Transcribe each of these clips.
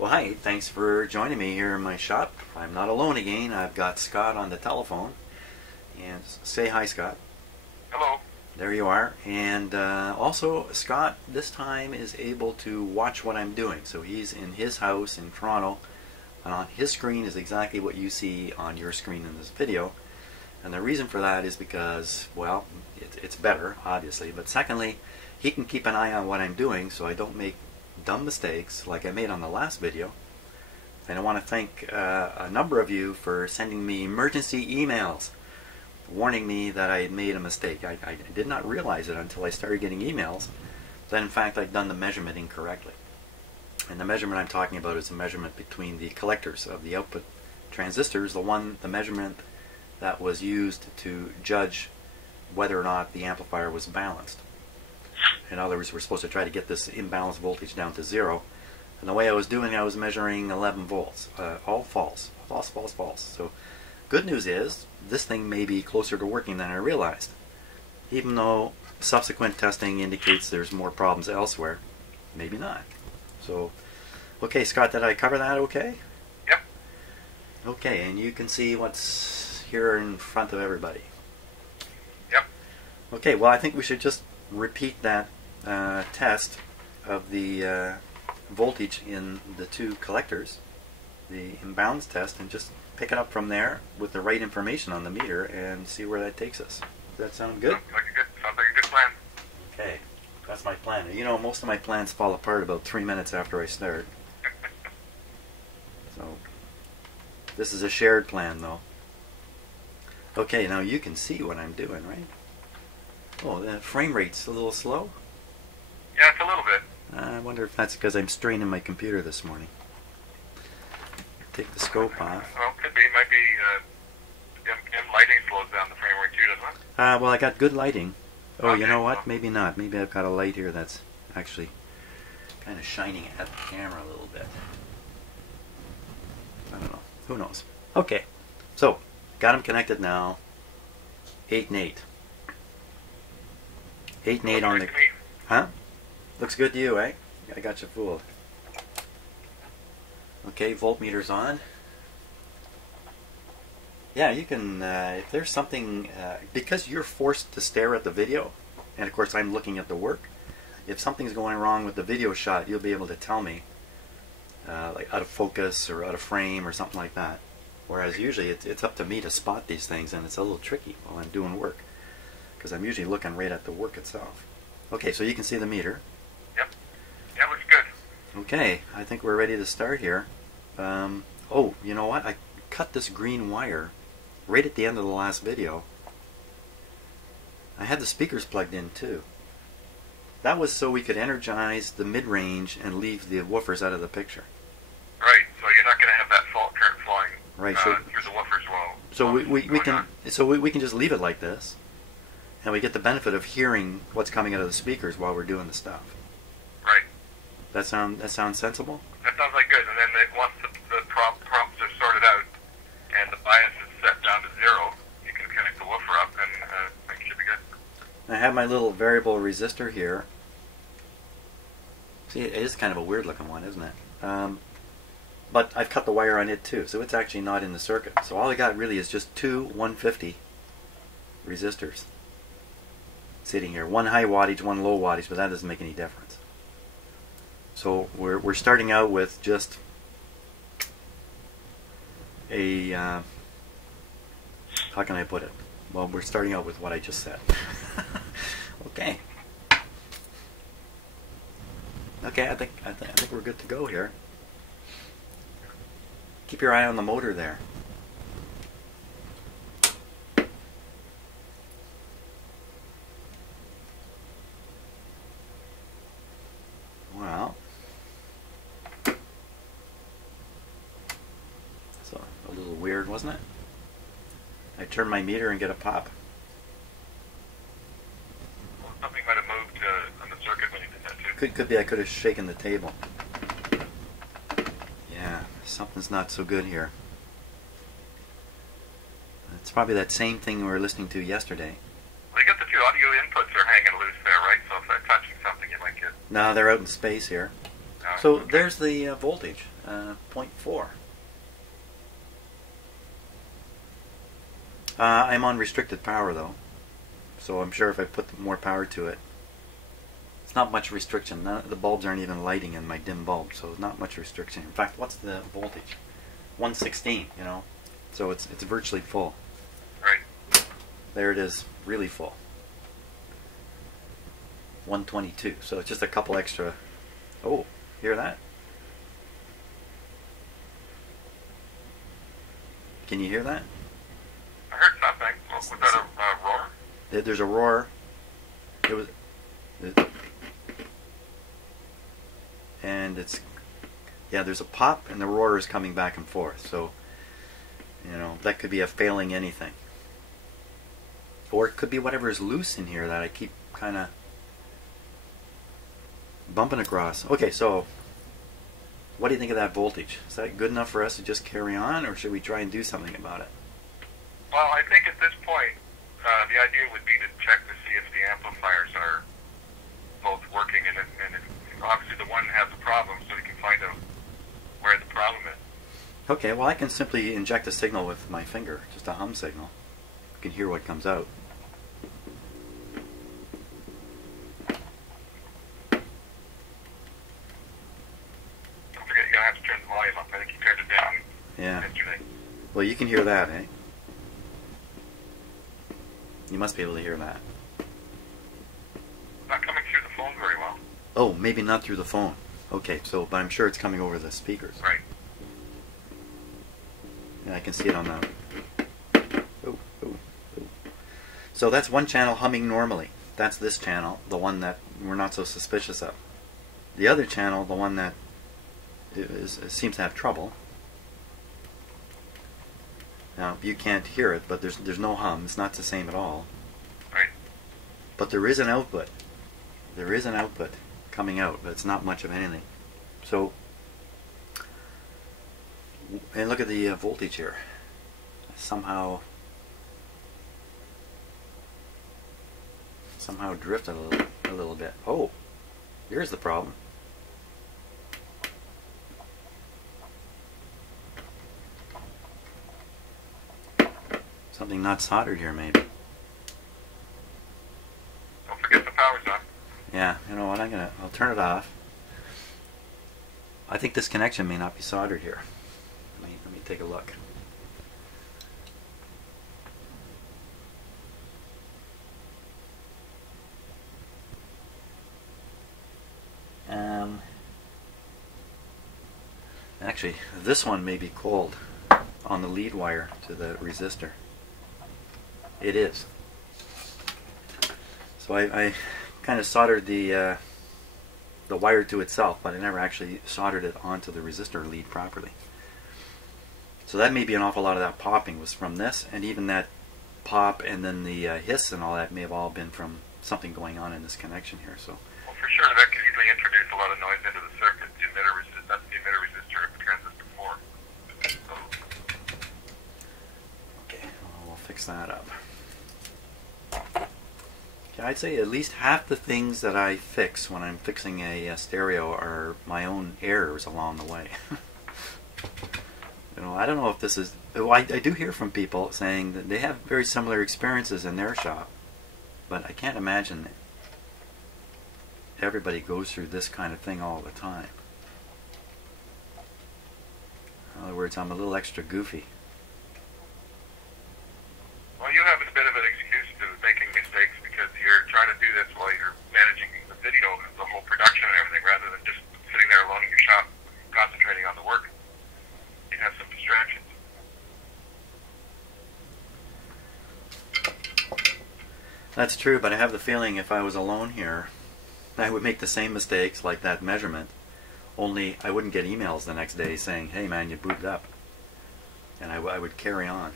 Well, hi, thanks for joining me here in my shop. I'm not alone again. I've got Scott on the telephone. And say hi, Scott. Hello. There you are. And also, Scott this time is able to watch what I'm doing. So he's in his house in Toronto. And on his screen is exactly what you see on your screen in this video. And the reason for that is because, well, it's better, obviously. But secondly, he can keep an eye on what I'm doing so I don't make dumb mistakes like I made on the last video. And I want to thank a number of you for sending me emergency emails warning me that I had made a mistake. I did not realize it until I started getting emails that in fact I'd done the measurement incorrectly. And the measurement I'm talking about is the measurement between the collectors of the output transistors, the measurement that was used to judge whether or not the amplifier was balanced. In other words, we're supposed to try to get this imbalanced voltage down to 0. And the way I was doing, I was measuring 11 volts. All false. False, false, false. So good news is, this thing may be closer to working than I realized. Even though subsequent testing indicates there's more problems elsewhere, maybe not. So, okay, Scott, did I cover that okay? Yep. Okay, and you can see what's here in front of everybody. Yep. Okay, well, I think we should just repeat that test of the voltage in the two collectors, the imbalance test, and just pick it up from there with the right information on the meter and see where that takes us. Does that sound good? Sounds like a good plan. Okay, that's my plan. You know, most of my plans fall apart about 3 minutes after I start. So, this is a shared plan though. Okay, now you can see what I'm doing, right? Oh, the frame rate's a little slow. Yeah, it's a little bit. I wonder if that's because I'm straining my computer this morning. Take the scope off. Well, could be. Might be dim lighting slows down the frame rate too, doesn't it? Well, I got good lighting. Oh, Okay. You know what? Maybe not. Maybe I've got a light here that's actually kind of shining at the camera a little bit. I don't know. Who knows? Okay. So, got them connected now. 8 and 8. 8 and 8 on the... Huh? Looks good to you, eh? I got you fooled. Okay, voltmeter's on. Yeah, you can, if there's something, because you're forced to stare at the video, and of course I'm looking at the work, if something's going wrong with the video shot, you'll be able to tell me, like out of focus or out of frame or something like that. Whereas usually it's up to me to spot these things, and it's a little tricky while I'm doing work, because I'm usually looking right at the work itself. Okay, so you can see the meter. Yep. Yeah, looks good. Okay, I think we're ready to start here. Oh, you know what? I cut this green wire right at the end of the last video. I had the speakers plugged in too. That was so we could energize the mid-range and leave the woofers out of the picture. Right. So you're not going to have that fault current flowing Right. through the woofers while. So we can just leave it like this, and we get the benefit of hearing what's coming out of the speakers while we're doing the stuff. Right. That sounds sensible? That sounds like good. And then once the prompts are sorted out and the bias is set down to 0, you can connect the woofer up and things should be good. I have my little variable resistor here. See, it is kind of a weird looking one, isn't it? But I've cut the wire on it too, so it's actually not in the circuit. So all I got really is just two 150 resistors sitting here. One high wattage, one low wattage, but that doesn't make any difference. So we're starting out with just a, how can I put it? Well, we're starting out with what I just said. Okay. Okay, I think we're good to go here. Keep your eye on the motor there. Well, so a little weird, wasn't it? I turn my meter and get a pop. Well, something might have moved on the circuit when you did that too. Could be I could have shaken the table. Yeah, something's not so good here. It's probably that same thing we were listening to yesterday. Well, you got the two audio inputs are hanging loose there, right? So if they're touching something, you might get... No, they're out in space here. Oh, So okay. there's the voltage, 0.4. I'm on restricted power though, so I'm sure if I put more power to it, it's not much restriction. The bulbs aren't even lighting in my dim bulb, so not much restriction. In fact, what's the voltage? 116, you know, so it's virtually full. Right. There it is, really full. 122, so it's just a couple extra. Oh, hear that? Can you hear that? I heard something. Was that a roar? There's a roar. It was, and it's, yeah, there's a pop and the roar is coming back and forth. So, you know, that could be a failing anything. Or it could be whatever is loose in here that I keep kind of bumping across. Okay, so what do you think of that voltage? Is that good enough for us to just carry on, or should we try and do something about it? Well, I think at this point, the idea would be to check to see if the amplifiers are both working, and obviously the one has a problem, so we can find out where the problem is. Okay, well I can simply inject a signal with my finger, just a hum signal. You can hear what comes out. Don't forget, you're going to have to turn the volume up. I think you turned it down yesterday. Well, you can hear that, eh? You must be able to hear that. Not coming through the phone very well. Oh, maybe not through the phone. Okay, so, but I'm sure it's coming over the speakers. Right. And I can see it on the... Oh, oh, oh. So that's one channel humming normally. That's this channel, the one that we're not so suspicious of. The other channel, the one that seems to have trouble. Now, you can't hear it, but there's no hum. It's not the same at all. Right. But there is an output. There is an output coming out, but it's not much of anything. So, and look at the voltage here. Somehow drifted a little bit. Oh, here's the problem. Something not soldered here, maybe. Don't forget the power's on. Yeah, you know what? I'll turn it off. I think this connection may not be soldered here. Let me take a look. Actually, this one may be cold on the lead wire to the resistor. It is. So I kind of soldered the wire to itself, but I never actually soldered it onto the resistor lead properly. So that may be an awful lot of that popping was from this, and even that pop and then the hiss and all that may have all been from something going on in this connection here. So. Well, for sure, that could easily introduce a lot of noise into the circuit. The emitter resistor, that's the emitter resistor of transistor 4. So. Okay, well, we'll fix that up. Okay, I'd say at least half the things that I fix when I'm fixing a stereo are my own errors along the way. You know, I don't know if this is... Well, I do hear from people saying that they have very similar experiences in their shop, but I can't imagine that everybody goes through this kind of thing all the time. In other words, I'm a little extra goofy. Well, you have a bit of an excuse to making mistakes because you're trying to do this while you're managing the video and the whole production and everything, rather than just sitting there alone in your shop concentrating on the work. You have some distractions. That's true, but I have the feeling if I was alone here, I would make the same mistakes like that measurement, only I wouldn't get emails the next day saying, hey man, you booted up. And I would carry on.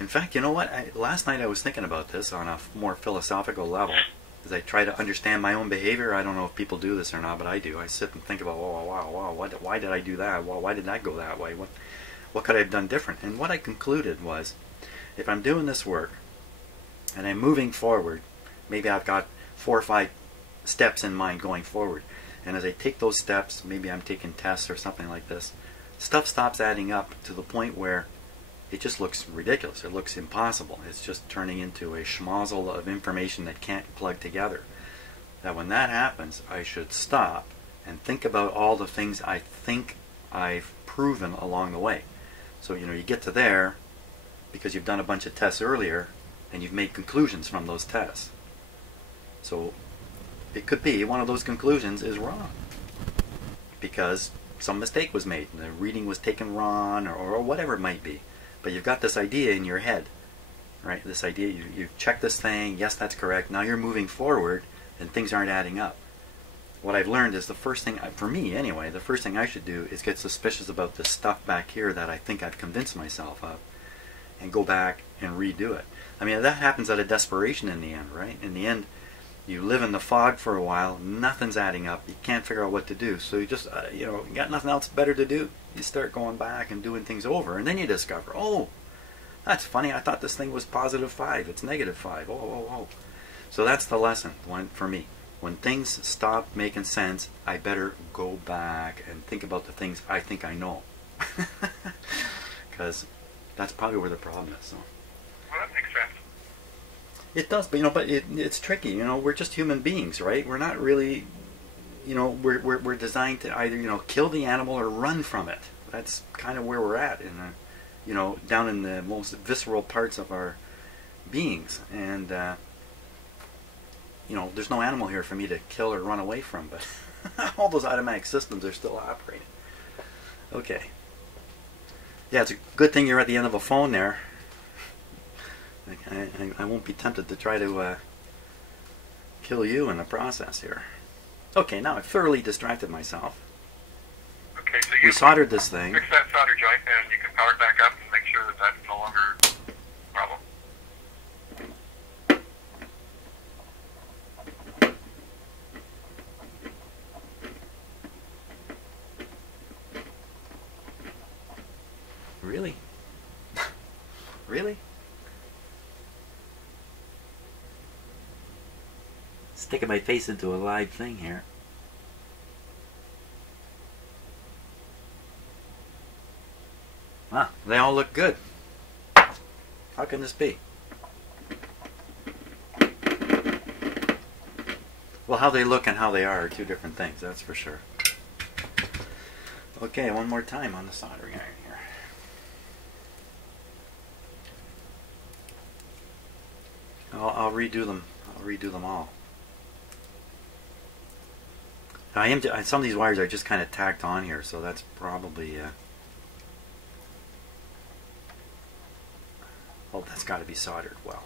In fact, you know what? Last night I was thinking about this on a more philosophical level. As I try to understand my own behavior, I don't know if people do this or not, but I do. I sit and think about, oh, wow, why did I do that? Well, why did that go that way? What could I have done different? And what I concluded was, if I'm doing this work, and I'm moving forward, maybe I've got 4 or 5 steps in mind going forward. And as I take those steps, maybe I'm taking tests or something like this, stuff stops adding up to the point where it just looks ridiculous. It looks impossible. It's just turning into a schmozzle of information that can't plug together. That when that happens, I should stop and think about all the things I think I've proven along the way. So, you get to there because you've done a bunch of tests earlier and you've made conclusions from those tests. So it could be one of those conclusions is wrong because some mistake was made. The reading was taken wrong or whatever it might be. But you've got this idea in your head, right? This idea, you've checked this thing, yes, that's correct. Now you're moving forward and things aren't adding up. What I've learned is the first thing, for me anyway, the first thing I should do is get suspicious about this stuff back here that I think I've convinced myself of and go back and redo it. I mean, that happens out of desperation in the end, right? In the end, you live in the fog for a while, nothing's adding up, you can't figure out what to do, so you just, you got nothing else better to do. You start going back and doing things over, and then you discover, oh, that's funny, I thought this thing was +5, it's -5, oh. So that's the lesson for me. When things stop making sense, I better go back and think about the things I think I know. Because that's probably where the problem is. So. Well, that makes sense. It does, but it's tricky. We're just human beings, right? We're not really, we're designed to either kill the animal or run from it. That's kind of where we're at down in the most visceral parts of our beings, and there's no animal here for me to kill or run away from, but all those automatic systems are still operating. Okay. Yeah, it's a good thing you're at the end of a phone there. I won't be tempted to try to kill you in the process here. Okay, now I've thoroughly distracted myself. Okay, so we soldered this thing. Fix that solder joint and you can power it back up and make sure that that's no longer a problem. Really? Really? Sticking my face into a live thing here. Ah, they all look good. How can this be? Well, how they look and how they are two different things, that's for sure. Okay, one more time on the soldering iron here. I'll redo them. I'll redo them all. Some of these wires are just kind of tacked on here, so that's probably. Oh, that's got to be soldered well.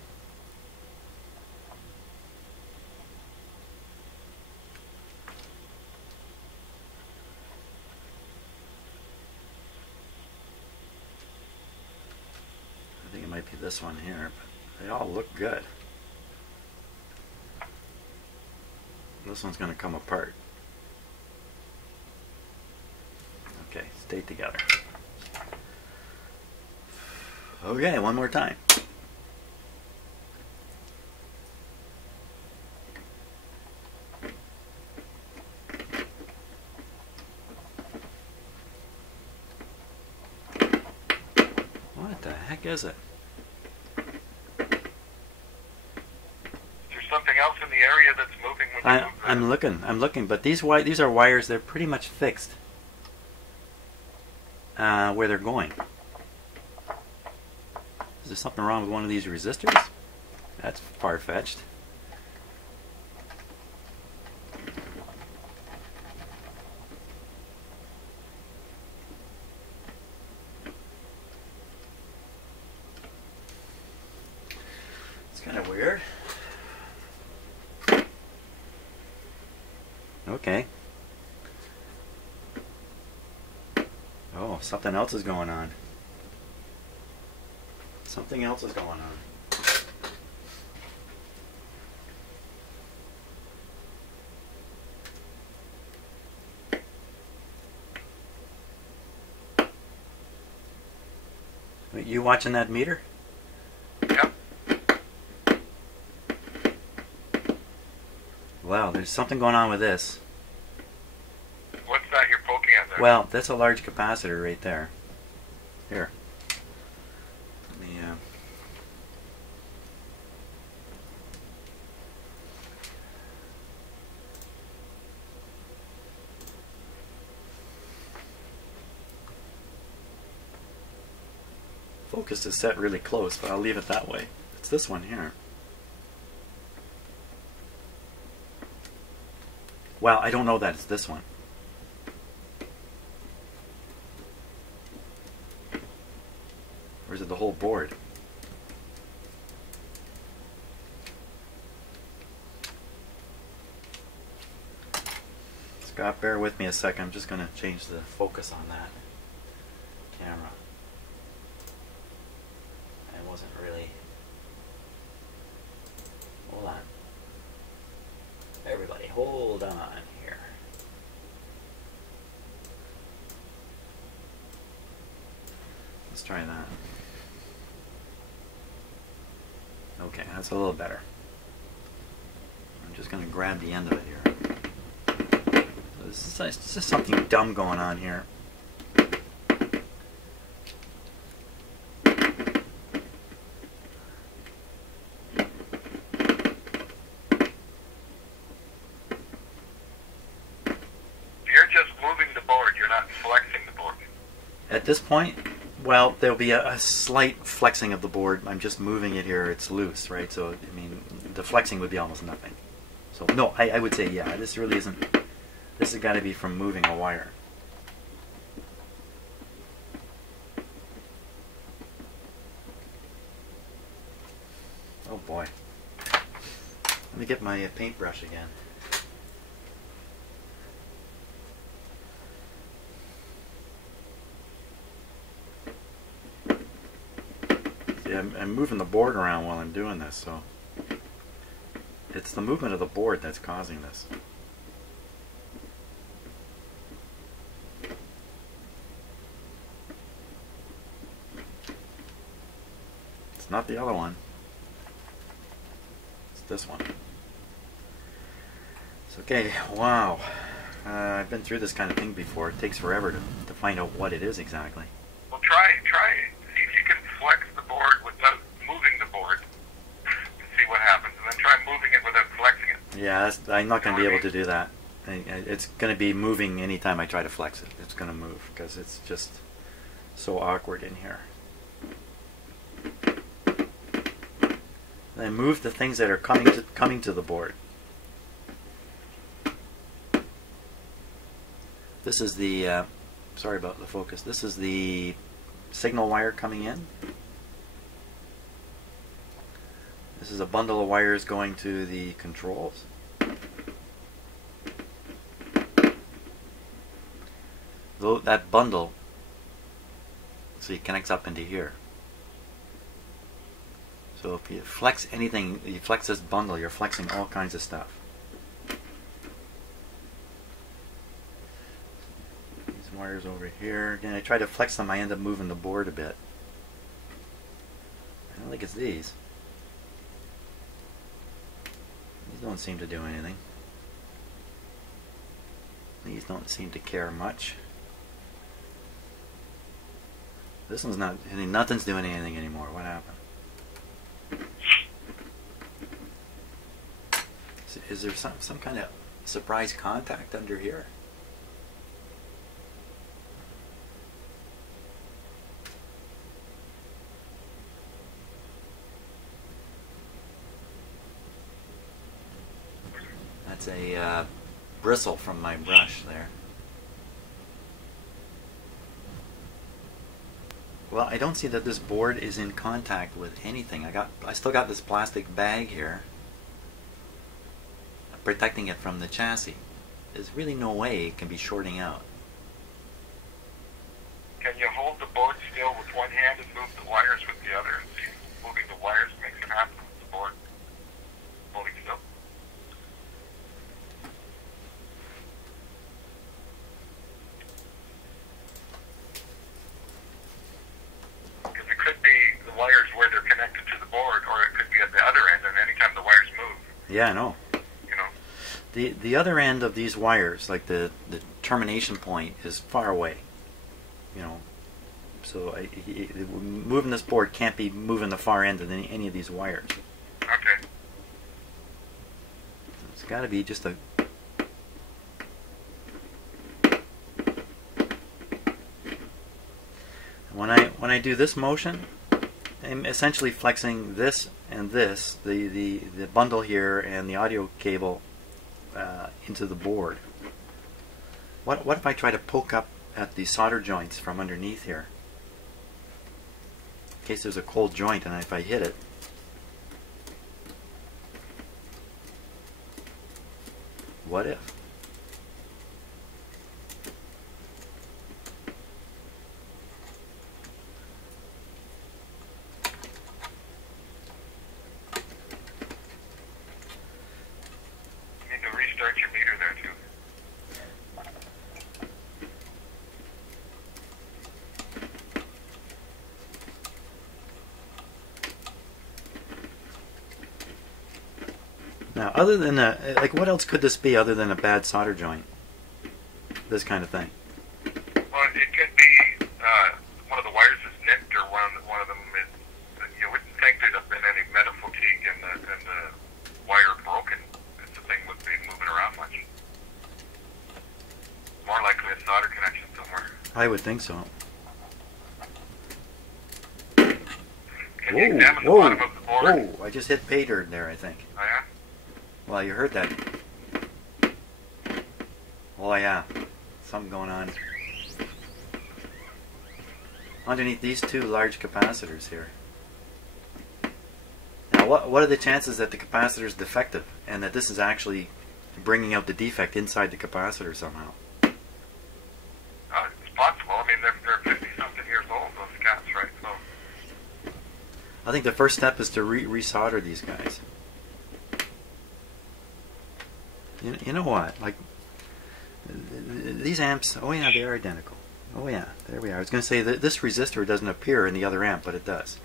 I think it might be this one here, but they all look good. This one's going to come apart. Okay, stay together. Okay, one more time. What the heck is it? Is there something else in the area that's moving when you move I'm looking, but these are wires, they're pretty much fixed where they're going. Is there something wrong with one of these resistors? That's far-fetched. It's kind of weird. Okay. Oh, something else is going on. Something else is going on. Wait, you watching that meter? Yep. Wow, there's something going on with this. Well, that's a large capacitor right there. Here. Let me, focus is set really close, but I'll leave it that way. It's this one here. Well, I don't know that it's this one. Or is it the whole board? Scott, bear with me a second. I'm just going to change the focus on that camera. I wasn't really... Hold on. Everybody, hold on here. Let's try that. Okay, that's a little better. I'm just going to grab the end of it here. So this is just something dumb going on here. At this point, well, there'll be a slight flexing of the board. I'm just moving it here. It's loose, right? So, I mean, the flexing would be almost nothing. So, no, I would say, yeah, this really isn't... This has got to be from moving a wire. Oh, boy. Let me get my paintbrush again. I'm moving the board around while I'm doing this, so it's the movement of the board that's causing this. It's not the other one. It's this one. It's okay. Wow. I've been through this kind of thing before. It takes forever to find out what it is exactly. Well, try see if you can flex the board without moving the board and see what happens, and then try moving it without flexing it. Yeah, I'm not going to be able to do that. It's going to be moving anytime I try to flex it. It's going to move because it's just so awkward in here. Then move the things that are coming to the board. This is the sorry about the focus. This is the signal wire coming in. This is a bundle of wires going to the controls. That bundle, see, connects up into here. So if you flex anything, you flex this bundle, you're flexing all kinds of stuff. These wires over here. Again, I try to flex them, I end up moving the board a bit. I don't think it's these. These don't seem to do anything. These don't seem to care much. This one's not, nothing's doing anything anymore. What happened? Is there some kind of surprise contact under here? That's a bristle from my brush there. Well, I don't see that this board is in contact with anything. I still got this plastic bag here protecting it from the chassis. There's really no way it can be shorting out. Can you hold the board still with one hand and move the wires with the other and see if moving the wires makes it happen with the board holding still? Because it could be the wires where they're connected to the board, or it could be at the other end, and anytime the wires move. Yeah, I know. You know. The other end of these wires, like the termination point is far away. You know, so moving this board can't be moving the far end of any of these wires. Okay. It's got to be just a. When I do this motion, I'm essentially flexing this and this, the bundle here and the audio cable into the board. What if I try to poke up at the solder joints from underneath here? In case there's a cold joint and if I hit it. What if? You need to restart your meter there too. Now, other than like, what else could this be other than a bad solder joint? This kind of thing. Well, it could be one of the wires is nicked, or one of them is. You wouldn't think there'd have been any metal fatigue and the wire broken if the thing would be moving around much. More likely a solder connection somewhere. I would think so. Can you examine the bottom of the board? Whoa! I just hit pay dirt there, I think. Oh yeah? Well, you heard that. Oh yeah, something going on. Underneath these two large capacitors here. Now, what are the chances that the capacitor is defective and that this is actually bringing out the defect inside the capacitor somehow? It's possible. I mean, they're 50-something years old, those cats, right? So. I think the first step is to resolder these guys. You know what? Like, these amps, oh yeah, they are identical. Oh yeah, there we are. I was going to say that this resistor doesn't appear in the other amp, but it does.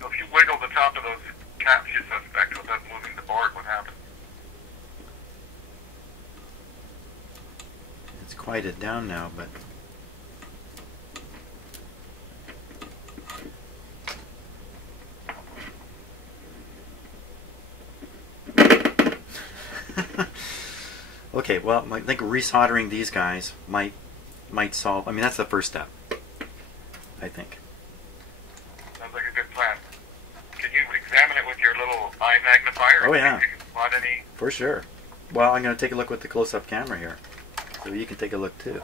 So if you wiggle the top of those caps, you suspect without moving the board, what happens? It's quieted down now, but... Okay, well, I think resoldering these guys might solve. I mean, that's the first step, I think. Sounds like a good plan. Can you examine it with your little eye magnifier? Oh yeah. You can spot any. For sure. Well, I'm going to take a look with the close-up camera here, so you can take a look too.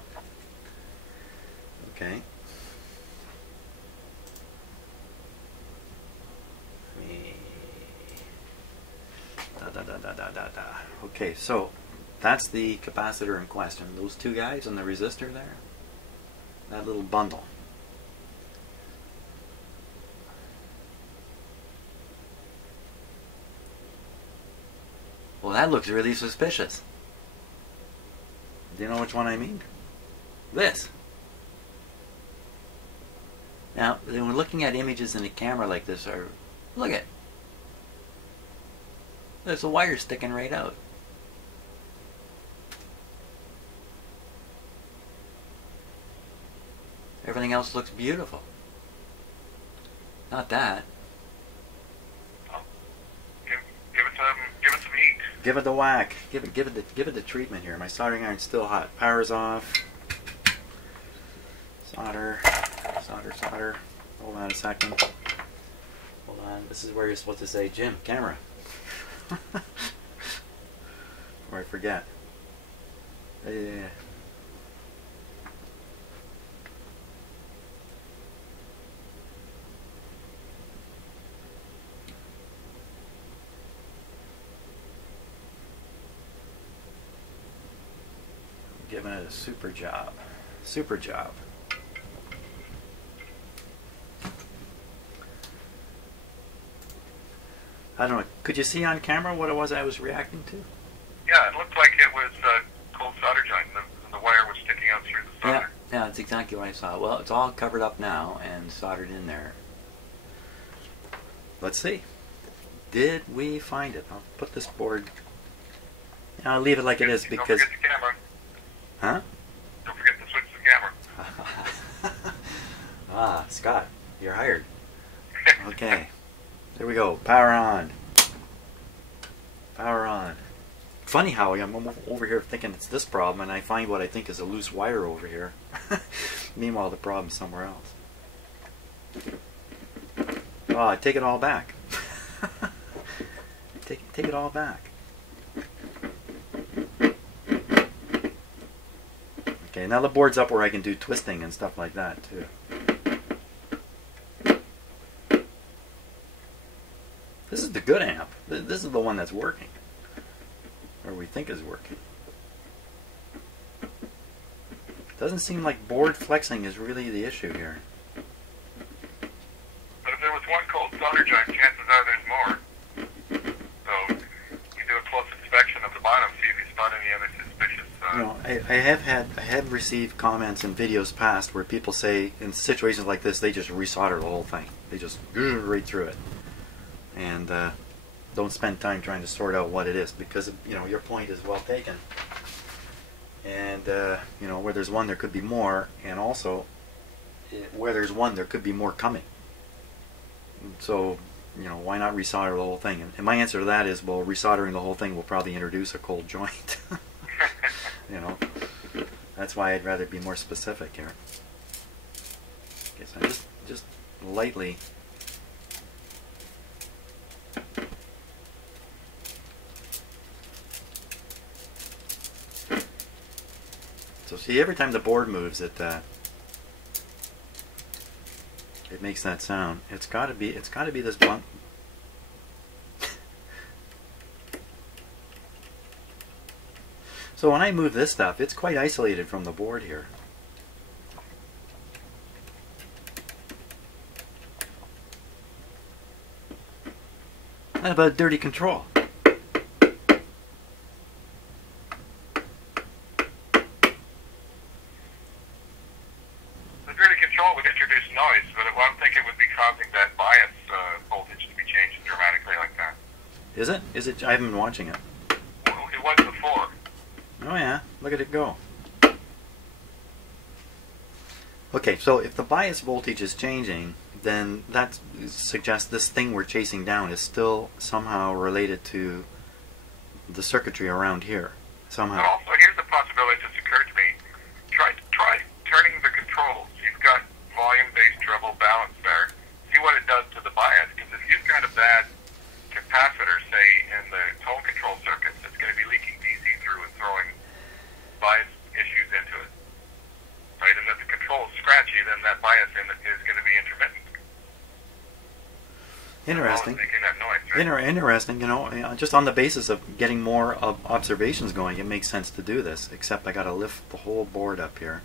Okay. Okay, so that's the capacitor in question. Those two guys and the resistor there. That little bundle. Well, that looks really suspicious. Do you know which one I mean? This. Now, when we're looking at images in a camera like this, look at. There's a wire sticking right out. Everything else looks beautiful. Not that. Oh. Give it some heat. Give it the whack. Give it the treatment here. My soldering iron's still hot. Power's off. Solder. Hold on a second. Hold on. This is where you're supposed to say, Jim, camera. Or I forget. Yeah. Giving it a super job. Super job. I don't know. Could you see on camera what it was I was reacting to? Yeah, it looked like it was a cold solder joint, and the wire was sticking out through the solder. Yeah, that's exactly what I saw. Well, it's all covered up now and soldered in there. Let's see. Did we find it? I'll put this board. I'll leave it like it is because. Don't forget the camera. Huh? Don't forget to switch the camera. Ah, Scott, you're hired. Okay, there we go. Power on. Power on. Funny how I'm over here thinking it's this problem, and I find what I think is a loose wire over here. Meanwhile, the problem's somewhere else. Oh, I take it all back. take it all back. Okay, now the board's up where I can do twisting and stuff like that too. This is the good amp. This is the one that's working. Or we think is working. Doesn't seem like board flexing is really the issue here. But if there was one cold solder joint, chances are there's more. So you do a close inspection of the bottom, see if you spot any other suspicious. I have received comments in videos past where people say in situations like this they just resolder the whole thing. They just right through it, and don't spend time trying to sort out what it is, because your point is well taken. And where there's one there could be more, and also where there's one there could be more coming. So why not resolder the whole thing? And my answer to that is, well, resoldering the whole thing will probably introduce a cold joint. That's why I'd rather be more specific here. Okay, so just lightly. So see, every time the board moves, it makes that sound. It's got to be this blunt. So when I move this stuff, it's quite isolated from the board here. How about dirty control? The dirty control would introduce noise, but I don't think it would be causing that bias voltage to be changed dramatically like that. Is it? Is it? I haven't been watching it. Well, it was before. Oh yeah, look at it go. Okay, so if the bias voltage is changing, then that suggests this thing we're chasing down is still somehow related to the circuitry around here. Somehow. And also, here's the possibility that just occurred to me. Try turning the controls. You've got volume-based treble balance there. See what it does to the bias. Because if you've got a bad capacitor, say, in the tone control circuits, it's going to be leaking DC through and throwing bias issues into it. Right? And if the control is scratchy, then that bias is going to be intermittent. Interesting. Making that noise, right? Interesting. Just on the basis of getting more observations going, it makes sense to do this. Except I got to lift the whole board up here.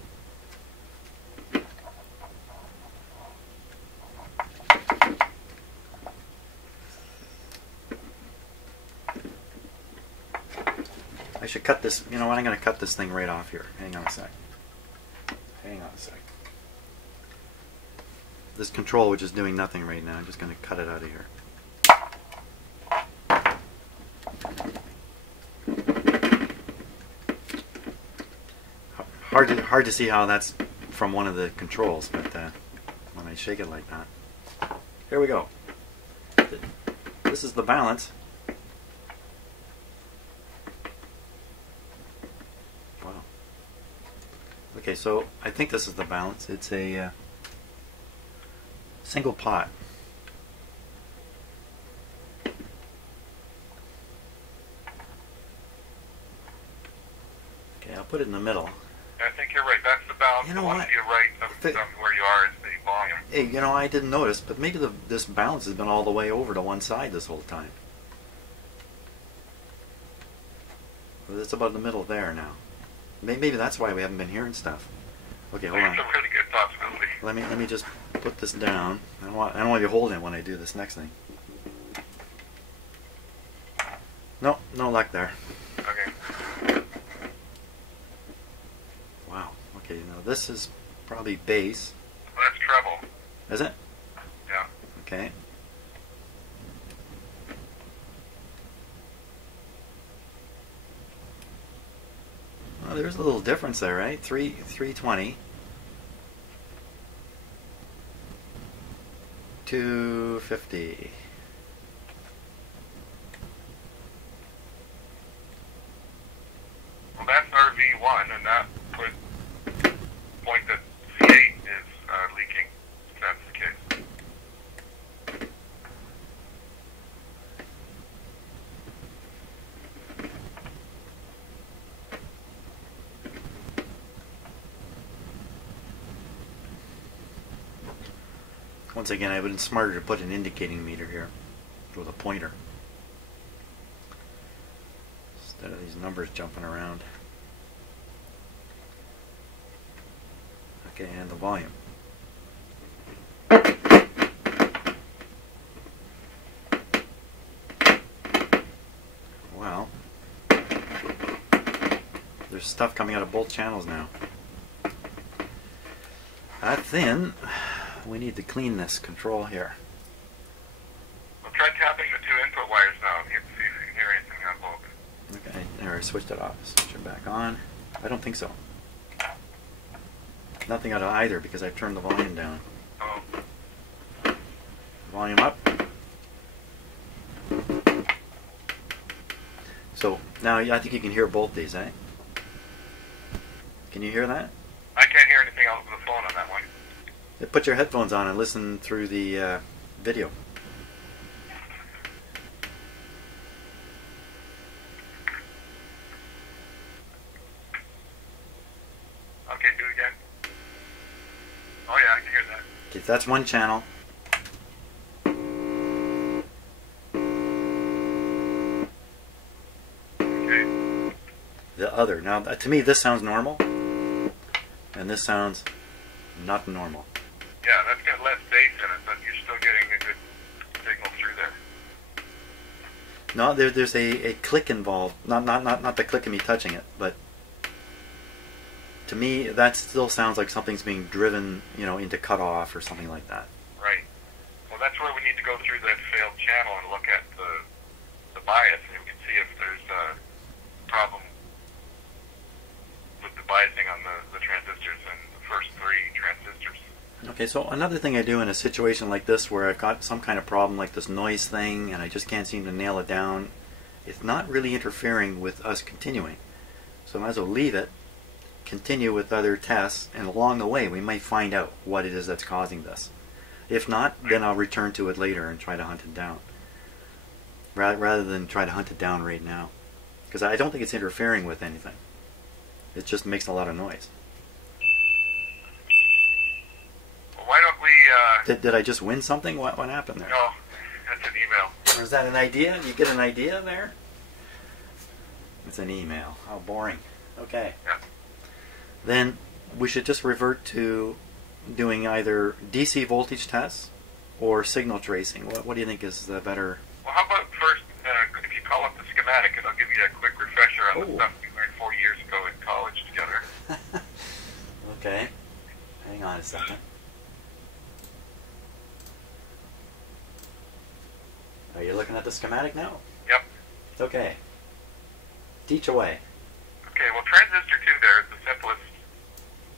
I should cut this. You know what? I'm going to cut this thing right off here. Hang on a sec. Hang on a sec. This control, which is doing nothing right now, I'm just going to cut it out of here. Hard to see how that's from one of the controls, but when I shake it like that. Here we go. This is the balance. Wow. Okay, so I think this is the balance. It's a single pot. Okay, I'll put it in the middle. I think you're right. That's the balance. You know the one what? to your right of where you are is the volume. Hey, I didn't notice, but maybe this balance has been all the way over to one side this whole time. Well, it's about the middle there now. Maybe that's why we haven't been hearing stuff. Okay, hold on. It's a really good possibility. Let me just put this down. I don't want to be holding it when I do this next thing. No luck there. Okay. Wow. Okay, now this is probably bass. Well, that's treble. Is it? Yeah. Okay. there's a little difference there, right? 320. 250. Well, that's RV1, and that would point that C8 is leaking, if that's the case. Once again, I would have been smarter to put an indicating meter here with a pointer instead of these numbers jumping around. Okay, and the volume. Well, there's stuff coming out of both channels now. Then we need to clean this control here. We'll try tapping the two input wires now and see if you can hear anything on both. Okay, there, I switched it off. Switch it back on. I don't think so. Nothing out of either because I've turned the volume down. Oh. Volume up. So now I think you can hear both these, eh? Can you hear that? I can't hear anything over the phone on that one. Put your headphones on and listen through the video. Okay, do it again. Oh yeah, I can hear that. Okay, that's one channel. Okay. The other. Now, to me, this sounds normal, and this sounds not normal. Yeah, that's got less bass in it, but you're still getting a good signal through there. No, there's a click involved. Not the click of me touching it, but to me, that still sounds like something's being driven, into cutoff or something like that. Right. Well, that's where we need to go through that failed channel and look at the bias, and we can see if there's a problem with the biasing on the transistors and the first three transistors. Okay, so another thing I do in a situation like this where I've got some kind of problem like this noise thing and I just can't seem to nail it down, it's not really interfering with us continuing. So I might as well leave it, continue with other tests, and along the way we might find out what it is that's causing this. If not, then I'll return to it later and try to hunt it down. Rather than try to hunt it down right now. Because I don't think it's interfering with anything. It just makes a lot of noise. Why don't we... Did I just win something? What happened there? No, that's an email. Or is that an idea? You get an idea there? It's an email. How boring. Okay. Yeah. Then we should just revert to doing either DC voltage tests or signal tracing. What do you think is the better? Well, how about first, if you call up the schematic, and I'll give you a quick refresher on the stuff we learned 4 years ago in college together. Okay. Hang on a second. Are you looking at the schematic now? Yep. Okay. Teach away. Okay, well, transistor 2 there is the simplest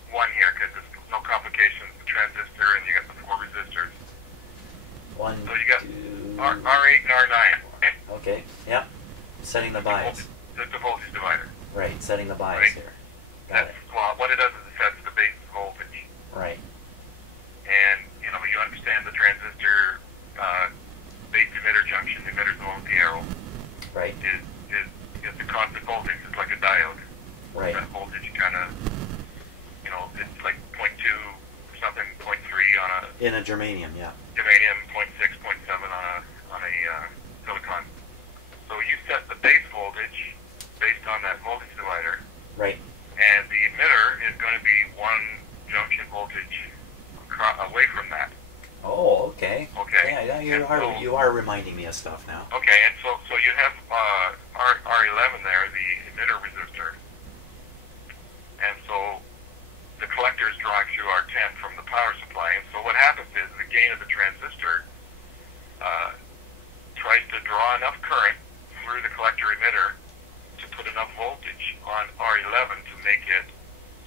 one here because there's no complications. The transistor and you got the 4 resistors. One, so you got two... R8 and R9. Okay, yep. Setting the bias. That's the voltage divider. Right, setting the bias Right. here. Got it. Well, what it does is it sets the base voltage. Right. And, you understand the transistor base emitter junction, the emitter's along the arrow. Right. Is the constant voltage. It's like a diode. Right. That voltage kind of, it's like 0.2 something, 0.3 on a In a germanium, yeah. germanium, 0.6, 0.7 on a silicon. So you set the base voltage based on that voltage divider. Right. And the emitter is going to be one junction voltage away from that. Oh, okay. Okay. Yeah, you are reminding me of stuff now. Okay, and so you have R11 there, the emitter resistor, and so the collector is drawing through R10 from the power supply, and so what happens is the gain of the transistor tries to draw enough current through the collector emitter to put enough voltage on R11 to make it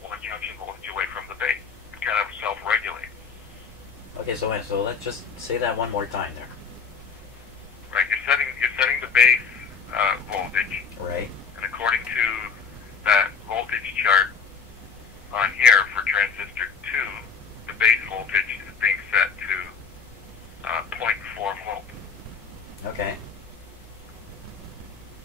one junction voltage away from the base. It kind of self-regulates. Okay, so let's just say that one more time there. Right, you're setting the base voltage. Right. And according to that voltage chart on here for transistor 2, the base voltage is being set to 0.4 volt. Okay.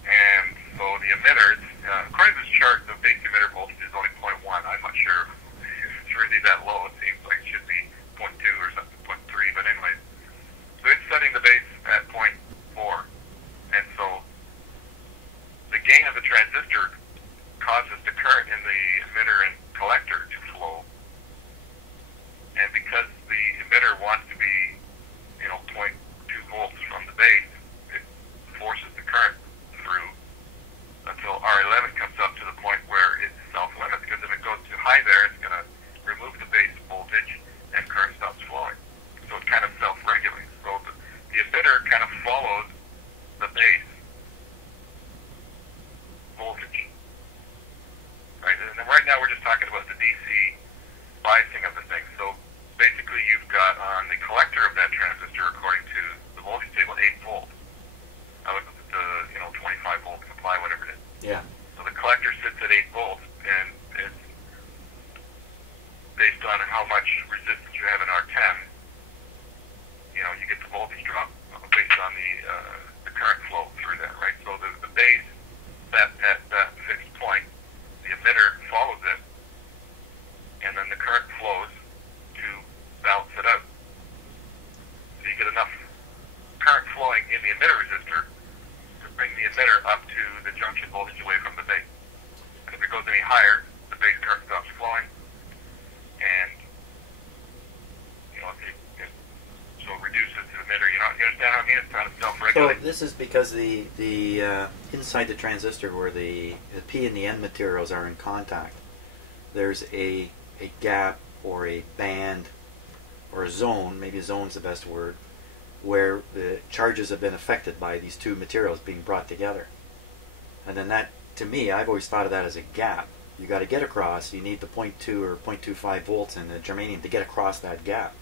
And so the emitter, according to this chart, the base emitter voltage is only 0.1. I'm not sure if it's really that low. It seems like it should be 0.2 or something, 0.3. But anyway, so it's setting the base at 0.4. And so the gain of the transistor causes the current in the emitter and collector to flow. And because the emitter wants to be, 0.2 volts from the base, it forces the current through until R11 comes up to the point where it self-limits, because if it goes too high there, it's going to remove the base voltage and current stops flowing. So it kind of self-regulates. So the emitter kind of follows the base voltage. Right? And then right now we're just talking about the DC biasing of the thing. So basically you've got on the collector of that transistor, according to the voltage table, 8 volts. Out of the 25 volt supply, whatever it is. Yeah. So the collector sits at 8 volts, and it's based on how much resistance you have in R10. You get the voltage drop based on the current flow through that, right? So the base set at that fixed point, the emitter follows it, and then the current flows to balance it out. So you get enough current flowing in the emitter resistor to bring the emitter up to the junction voltage away from the base. And if it goes any higher, the base current stops flowing, and so it reduces the emitter. You understand what I mean? It's kind of self-regulating. So this is because the inside the transistor, where the P and the N materials are in contact, there's a gap or a band or a zone, maybe a zone's the best word, where the charges have been affected by these two materials being brought together. And then that, to me, I've always thought of that as a gap. You got to get across, you need the 0.2 or 0.25 volts in the germanium to get across that gap.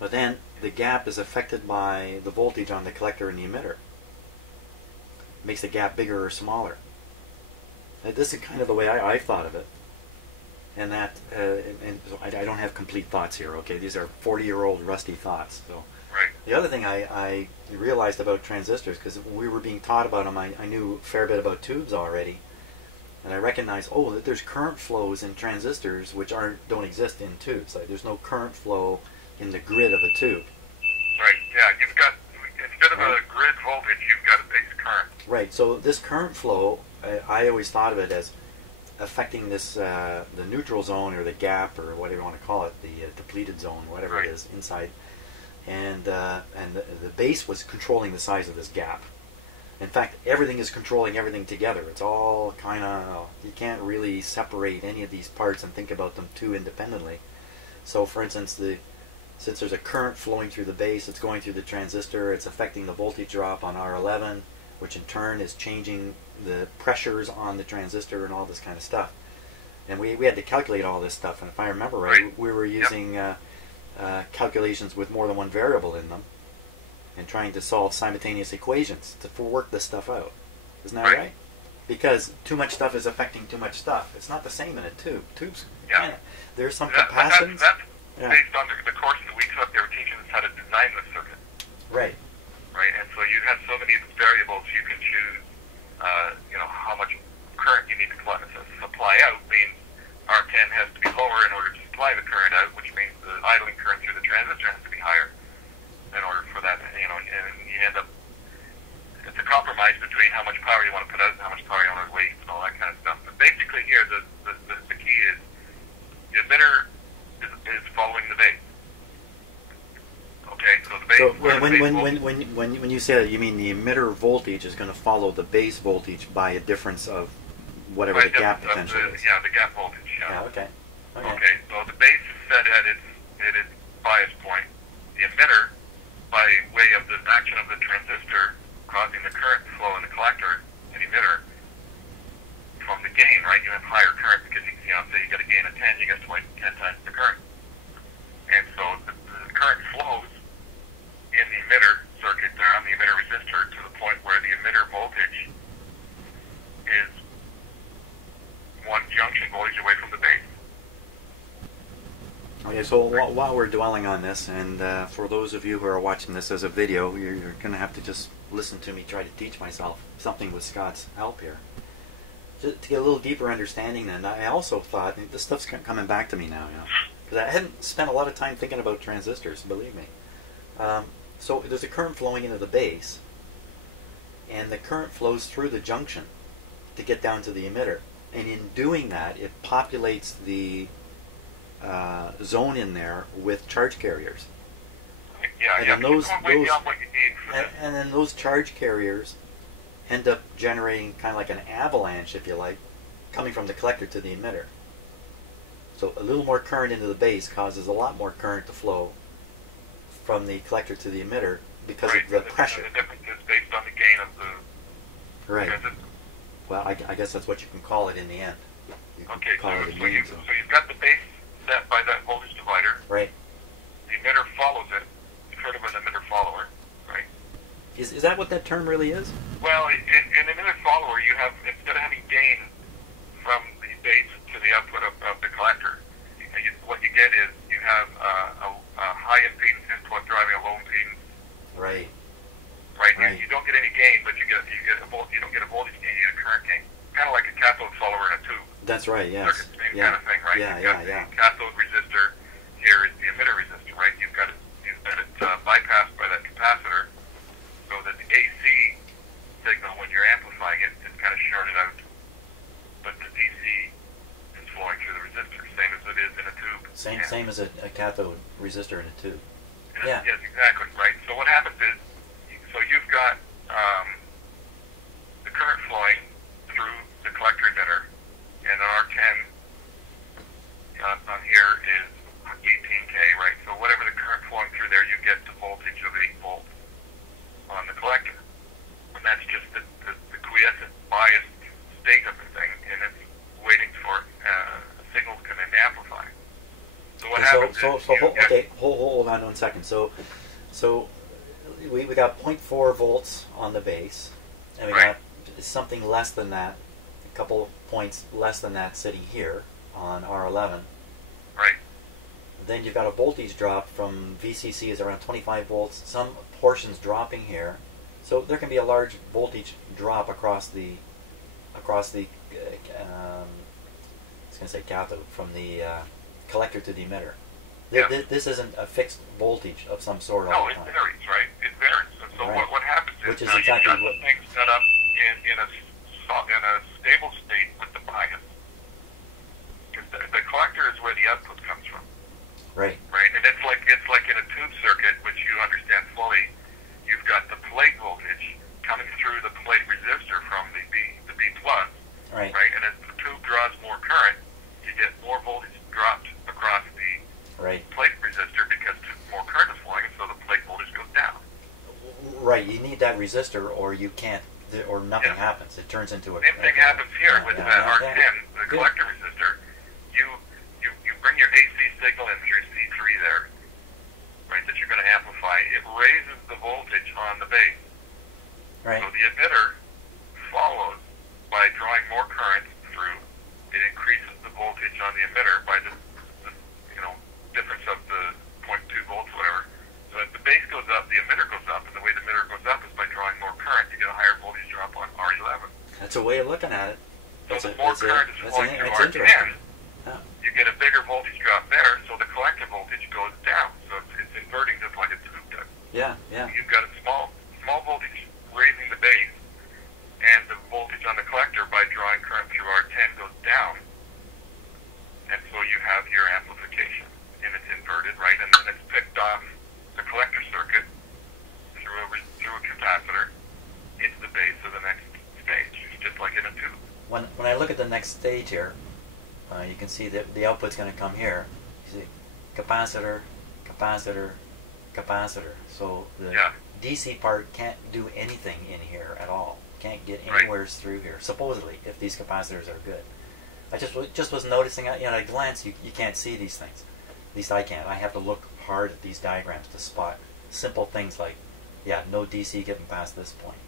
But then the gap is affected by the voltage on the collector and the emitter. It makes the gap bigger or smaller. This is kind of the way I've thought of it. And that, and so I don't have complete thoughts here, okay? These are 40-year-old rusty thoughts. So Right. the other thing I realized about transistors, because we were being taught about them, I knew a fair bit about tubes already, and I recognized, that there's current flows in transistors which don't exist in tubes. Like, there's no current flow in the grid of a tube. Right, yeah, you've got, instead of a grid voltage, you've got a base current. Right, so this current flow, I always thought of it as affecting this, the neutral zone or the gap or whatever you want to call it, the depleted zone, whatever Right. it is, inside. And the base was controlling the size of this gap. In fact, everything is controlling everything together. It's all kind of, you can't really separate any of these parts and think about them too independently. So for instance, since there's a current flowing through the base, it's going through the transistor, it's affecting the voltage drop on R11, which in turn is changing the pressures on the transistor and all this kind of stuff. And we had to calculate all this stuff, and if I remember right, we were using calculations with more than one variable in them and trying to solve simultaneous equations to work this stuff out. Isn't that right? Because too much stuff is affecting too much stuff. It's not the same in a tube. Tubes, there's some capacitance. That's based on the course that we took. They were teaching us how to design the circuit. Right. Right, and so you have so many variables you can choose, how much current you need to supply out means R10 has to be lower in order to supply the current out, which means the idling current through the transistor has to be higher in order for that, and you end up, it's a compromise between how much power you want to put out and how much power you want to waste and all that kind of stuff. But basically here, the key is the emitter is following the base. Okay, so the base. So when you say that, you mean the emitter voltage is going to follow the base voltage by a difference of whatever the gap potential is. Yeah, the gap voltage. Yeah. Okay. Okay, so the base is set at its bias point. The emitter, by way of the action of the transistor causing the current flow in the collector and emitter, So while we're dwelling on this, and for those of you who are watching this as a video, you're going to have to just listen to me try to teach myself something with Scott's help here. To get a little deeper understanding then, I also thought, and this stuff's coming back to me now, because I hadn't spent a lot of time thinking about transistors, believe me. So there's a current flowing into the base, and the current flows through the junction to get down to the emitter. And in doing that, it populates the zone in there with charge carriers. Yeah, and yeah. then those What you need for and then those charge carriers end up generating kind of like an avalanche, if you like, coming from the collector to the emitter. So a little more current into the base causes a lot more current to flow from the collector to the emitter because right. of the pressure. The difference is based on the gain of the Right. transistor. Well, I guess that's what you can call it in the end. You can Okay, call it a so mean zone. you've got the base set by that voltage divider. Right. The emitter follows it. You've heard of an emitter follower, right? Is that what that term really is? Well, in an emitter follower, you have, instead of having gain from the base to the output of the collector, what you get is you have a high impedance input driving a low impedance. Right. Right. Right. You don't get any gain, but you don't get a voltage gain. You get a current gain. Kind of like a cathode follower in a tube. That's right. Yes. Same Yeah. kind of thing, right? Yeah. You've got Yeah. the cathode resistor. Here is the emitter resistor, right? You've got it bypassed by that capacitor, so that the AC signal, when you're amplifying it, is kind of shorted out, but the DC is flowing through the resistor, same as it is in a tube. Same as a cathode resistor in a tube. Yeah. Yes, exactly, right? So what happens is, so you've got the current flowing through the collector emitter, and an R10 on here is 18K, right? So whatever the current flowing through there, you get the voltage of 8 volts on the collector. And that's just the quiescent biased state of the thing, and it's waiting for a signal to come in to amplify. So what happens is... Hold on 1 second. So we got 0.4 volts on the base, and we Right. got something less than that, a couple of points less than that sitting here on R11. Right. Then you've got a voltage drop from VCC is around 25 volts, some portions dropping here. So there can be a large voltage drop across the I was going to say cathode, from the collector to the emitter. Yeah. This isn't a fixed voltage of some sort all No, the it time. varies, right? It varies. So Right. what happens is, Which is now exactly you've got the thing set up in a stable state with the bias. Because the collector is where the output comes from. Right. Right, and it's like in a tube circuit, which you understand fully. You've got the plate voltage coming through the plate resistor from the B plus, Right. right? And as the tube draws more current, you get more voltage dropped across the Right. plate resistor because more current is flowing, and so the plate voltage goes down. Right. You need that resistor, or you can't, or nothing Yeah. happens. It turns into a. Same thing happens here with that R10, the Good. collector resistor. You bring your AC signal in through C3 there, right, that you're going to amplify. It raises the voltage on the base. Right. So the emitter follows by drawing more current through. It increases the voltage on the emitter by the difference of the 0.2 volts, whatever. So as the base goes up, the emitter goes up, and the way the emitter goes up is by drawing more current. You get a higher voltage drop on R11. That's a way of looking at it. So the more current is flowing through it's R10, interesting. Yeah. you get a bigger voltage drop there, so the collector voltage goes down. So it's inverting just like a tube does. Yeah. Yeah. You've got a small voltage raising the base, and the voltage on the collector by drawing current through R10 goes down. And so you have your amplification, and it's inverted, right? And then it's picked off the collector circuit through a capacitor into the base of the next stage, just like in a tube. When I look at the next stage here, you can see that the output's going to come here. You see, capacitor, capacitor, capacitor. So the Yeah. DC part can't do anything in here at all. Can't get Right. anywhere through here. Supposedly, if these capacitors are good. I just was noticing, at a glance, you can't see these things. At least I can't. I have to look hard at these diagrams to spot simple things like, no DC getting past this point.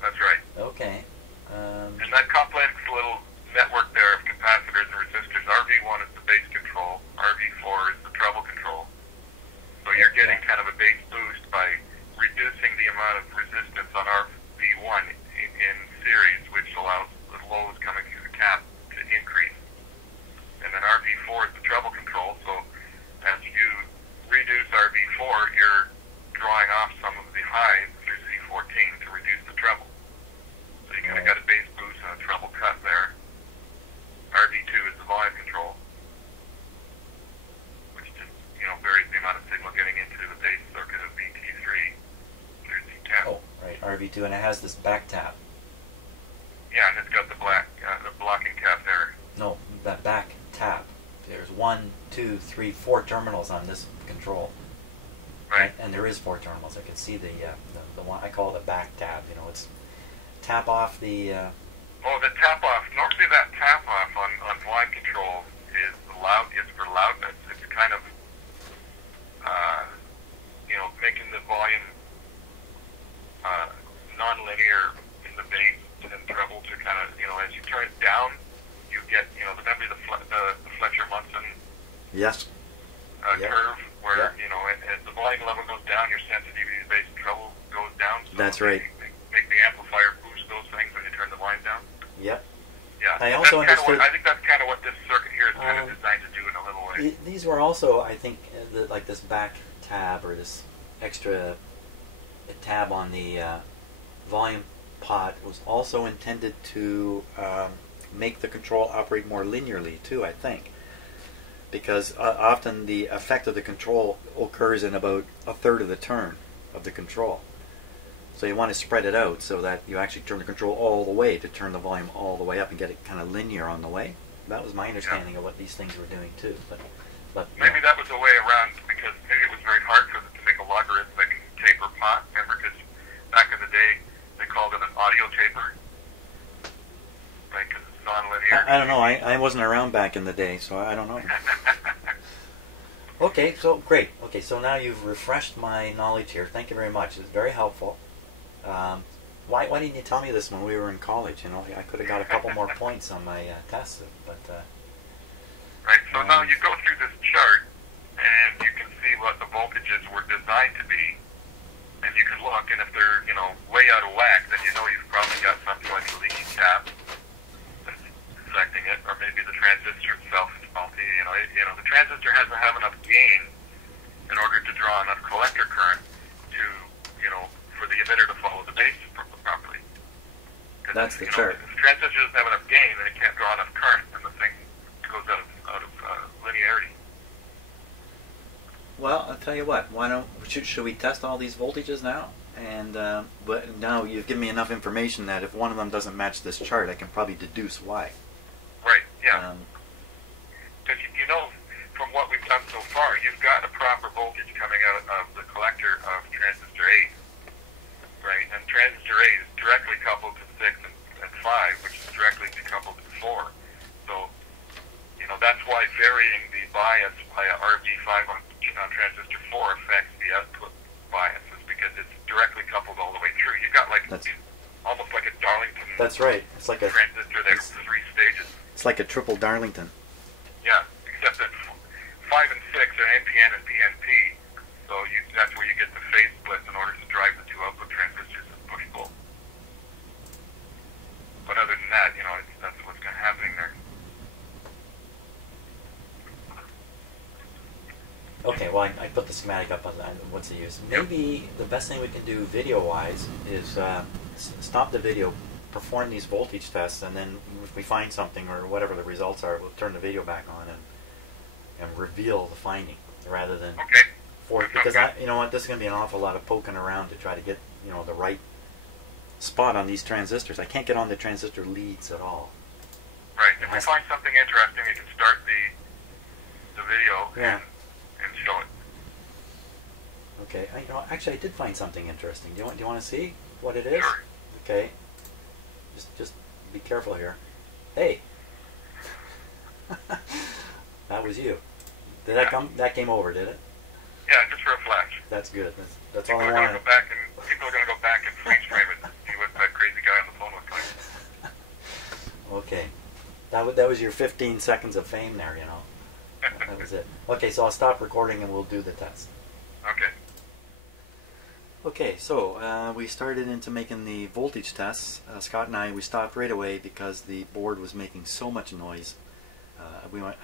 That's right. Okay. And that complex little network there of capacitors and resistors, RV1 is the base control. 32, and it has this back tab. Yeah, and it's got the blocking tab there. No, that back tab. There's 1, 2, 3, 4 terminals on this control. Right. And there is 4 terminals. I can see the one I call the back tab. You know, it's tap off the. Oh, the tap off. Normally, that tap off on volume control is loud. It's for loudness. It's kind of making the volume non-linear in the bass and treble to kind of as you turn it down, you get remember the Fletcher Munson. Yes. Yep. Curve where as the volume level goes down, your sensitivity to bass and treble goes down. So that's right. Make the amplifier boost those things when you turn the volume down. Yep. Yeah. I also understood. I think that's kind of what this circuit here is kind of designed to do in a little way. These were also, I think, like this back tab or this extra tab on the volume pot was also intended to make the control operate more linearly too, I think. Because often the effect of the control occurs in about a third of the turn of the control. So you want to spread it out so that you actually turn the control all the way to turn the volume all the way up and get it kind of linear on the way. That was my understanding of what these things were doing too. But maybe that was a way around because maybe it was very hard for them to make a logarithmic taper pot. Remember, because back in the day they called it an audio taper, right? Because it's non-linear. I don't know. I wasn't around back in the day, so I don't know. Okay, so great. Okay, so now you've refreshed my knowledge here. Thank you very much. It's very helpful. Why didn't you tell me this when we were in college? I could have got a couple more points on my tests, but. Right. So now you go through this chart, and you can see what the voltages were designed to be, and you can look, and if they're way out of whack, then you've probably got something like a leaky tap that's affecting it, or maybe the transistor itself is faulty. The transistor has to have enough gain in order to draw enough collector current to for the emitter to follow the base properly. That's the chart. If the transistor doesn't have enough gain, then it can't draw enough current, and the thing goes out of linearity. Well, I'll tell you what. Should we test all these voltages now? And but now you've given me enough information that if one of them doesn't match this chart, I can probably deduce why. Right. Yeah. Because from what we've done so far, you've got a proper voltage coming out of the collector of transistor 8, right? And transistor 8 is directly coupled to 6 and 5, which is directly decoupled to 4. So, that's why varying the bias by a RB5 on transistor 4 affects the output biases, because it's directly coupled all the way through. You've got almost like a Darlington. That's right. It's like a transistor there, 3 stages. It's like a triple Darlington. Yeah, except that 5 and 6 are NPN and PNP, so that's where you get the phase split in order to drive the 2 output transistors and push-pull. But other than that, that's what's happening there. Okay, well, I put the schematic up on what's the use. Maybe the best thing we can do video-wise is stop the video, perform these voltage tests, and then if we find something or whatever the results are, we'll turn the video back on and reveal the finding rather than because this is going to be an awful lot of poking around to try to get the right spot on these transistors. I can't get on the transistor leads at all. Right. If we find something interesting, we can start the video. Yeah. And show it. Okay. Actually, I did find something interesting. Do you want to see what it is? Sure. Okay. Just be careful here. Hey. That was you. Did that come? That came over, did it? Yeah, just for a flash. That's good. That's all I wanted. People are going to go back and freeze frame it and see what that crazy guy on the phone was like. Okay. That was your 15 seconds of fame there, That was it. Okay, so I'll stop recording and we'll do the test. Okay. Okay, so we started into making the voltage tests. Scott and we stopped right away because the board was making so much noise.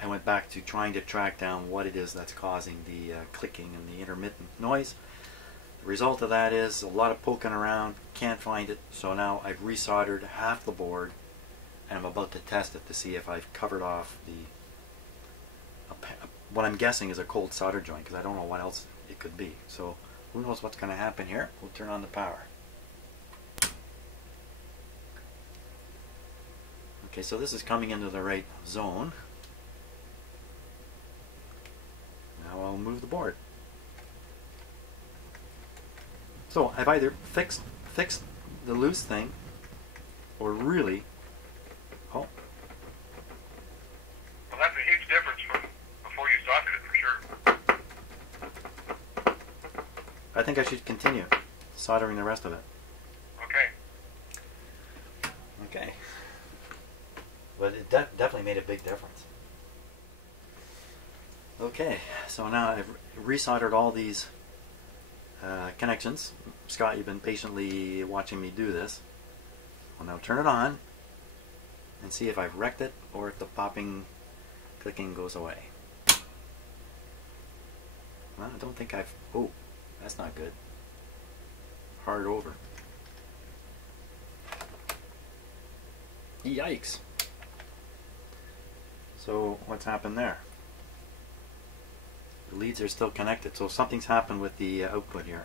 I went back to trying to track down what it is that's causing the clicking and the intermittent noise. The result of that is a lot of poking around, can't find it, so now I've resoldered half the board and I'm about to test it to see if I've covered off what I'm guessing is a cold solder joint, because I don't know what else it could be. So who knows what's going to happen here. We'll turn on the power. Okay, so this is coming into the right zone. Now I'll move the board. So I've either fixed the loose thing, or really, oh. Well, that's a huge difference from before you soldered it, for sure. I think I should continue soldering the rest of it. Okay. Okay. But it definitely made a big difference. Okay, so now I've resoldered all these connections. Scott, you've been patiently watching me do this. I'll now turn it on and see if I've wrecked it or if the popping, clicking goes away. Well, I don't think I've... Oh, that's not good. Hard over. Yikes. So what's happened there? The leads are still connected, so something's happened with the output here.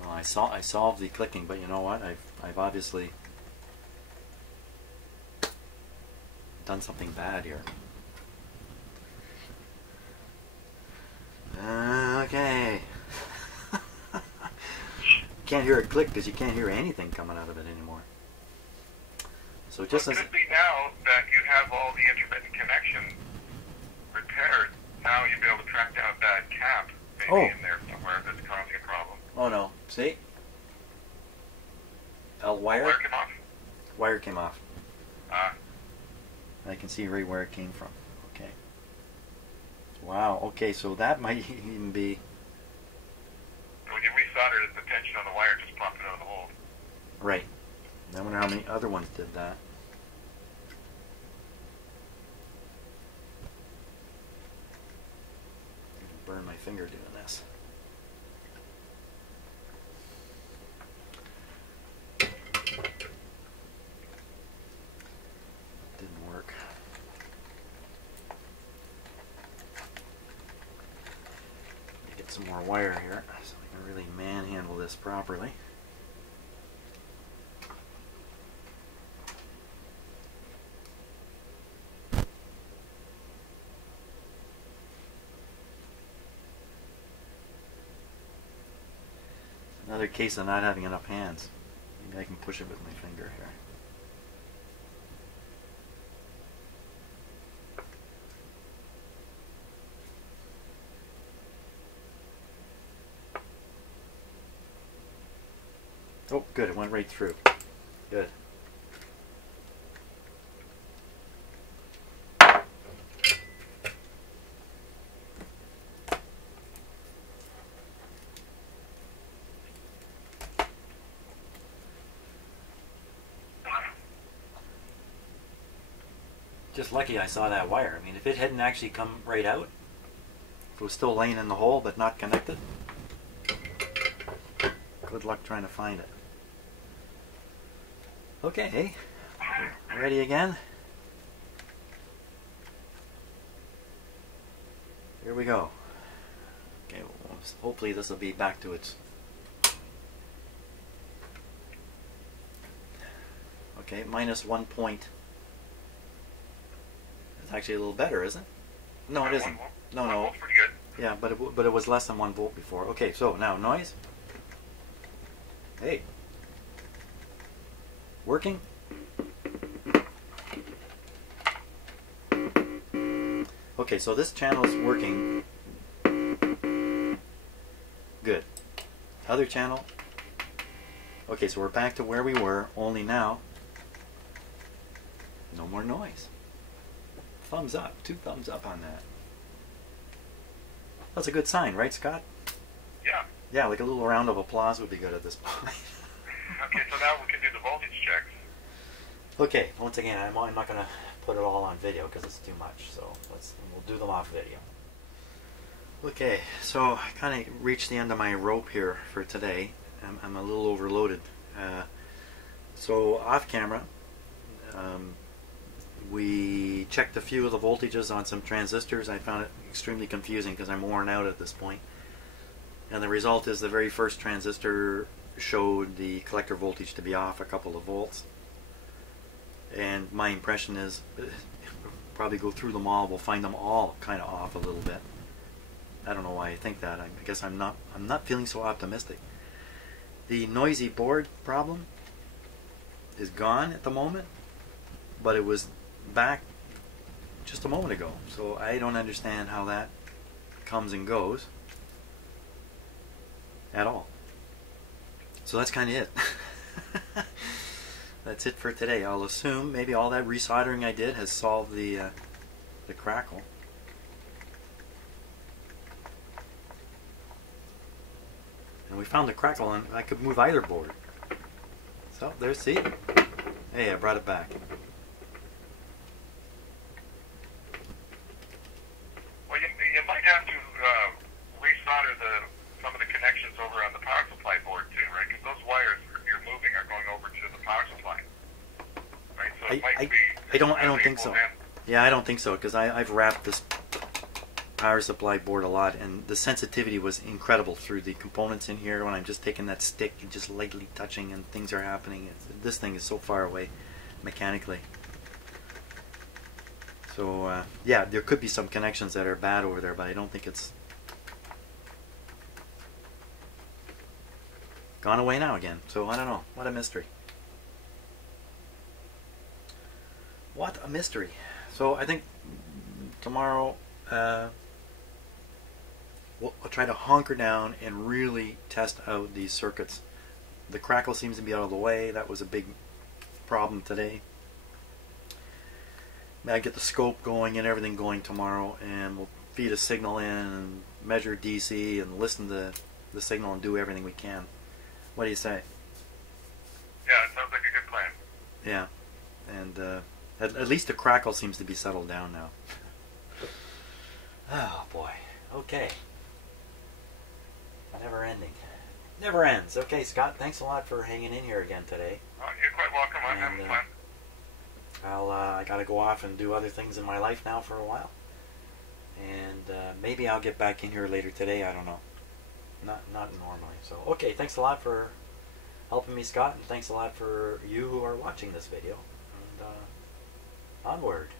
Well, I solved the clicking, but you know what? I've obviously done something bad here. Okay. Can't hear it click because you can't hear anything coming out of it anymore. So just as it could be now that you have all the intermittent connection repaired, now you'll be able to track down that cap maybe in there somewhere that's causing a problem. Oh no, see? Wire came off? Wire came off. I can see right where it came from. Okay. Wow, okay, so that might even be... When you resoldered it, the tension on the wire just popped it out of the hole. Right. I wonder how many other ones did that. Burn my finger doing this. Didn't work. Get some more wire here so I can really manhandle this properly. Another case of not having enough hands. Maybe I can push it with my finger here. Oh, good. It went right through. Good. Just lucky I saw that wire. I mean, if it hadn't actually come right out, if it was still laying in the hole but not connected, good luck trying to find it. Okay, ready again? Here we go. Okay, well, hopefully this will be back to its... Okay, minus 1 point. It's actually a little better, isn't it? No, it isn't. No, no. Pretty good. Yeah, but it was less than 1 volt before. Okay, so now noise. Hey. Working? Okay, so this channel is working. Good. Other channel. Okay, so we're back to where we were, only now no more noise. Thumbs up. 2 thumbs up on that. That's a good sign, right, Scott? Yeah. Yeah, like a little round of applause would be good at this point. Okay, so now we can do the voltage checks. Okay, once again, I'm not going to put it all on video because it's too much, so we'll do them off video. Okay, so I kind of reached the end of my rope here for today. I'm a little overloaded. So off camera, we checked a few of the voltages on some transistors. I found it extremely confusing because I'm worn out at this point. And the result is the very first transistor showed the collector voltage to be off a couple of volts. And my impression is, probably go through them all, we'll find them all kind of off a little bit. I don't know why I think that. I guess I'm not feeling so optimistic. The noisy board problem is gone at the moment, but it was back just a moment ago. So I don't understand how that comes and goes at all. So that's kind of it. That's it for today. I'll assume maybe all that resoldering I did has solved the crackle. And we found the crackle, and I could move either board. So there's, see? Hey, I brought it back. Well, you might have to resolder some of the connections over on the power supply board too, right? Because those wires you're moving are going over to the power supply, right? So it might be. I don't think so. Yeah, I don't think so, because I've wrapped this power supply board a lot, and the sensitivity was incredible through the components in here. When I'm just taking that stick and just lightly touching and things are happening, this thing is so far away mechanically. So yeah, there could be some connections that are bad over there, but I don't think it's gone away now again. So I don't know. What a mystery. What a mystery. So I think tomorrow I'll try to hunker down and really test out these circuits. The crackle seems to be out of the way. That was a big problem today. I get the scope going and everything going tomorrow, and we'll feed a signal in and measure DC and listen to the signal and do everything we can. What do you say? Yeah, it sounds like a good plan. Yeah, and at least the crackle seems to be settled down now. Oh boy. Okay. Never ending. Never ends. Okay, Scott, thanks a lot for hanging in here again today. Oh, you're quite welcome. I'm having fun. I got to go off and do other things in my life now for a while. And maybe I'll get back in here later today. I don't know. Not normally. So, okay, thanks a lot for helping me, Scott, and thanks a lot for you who are watching this video. And onward.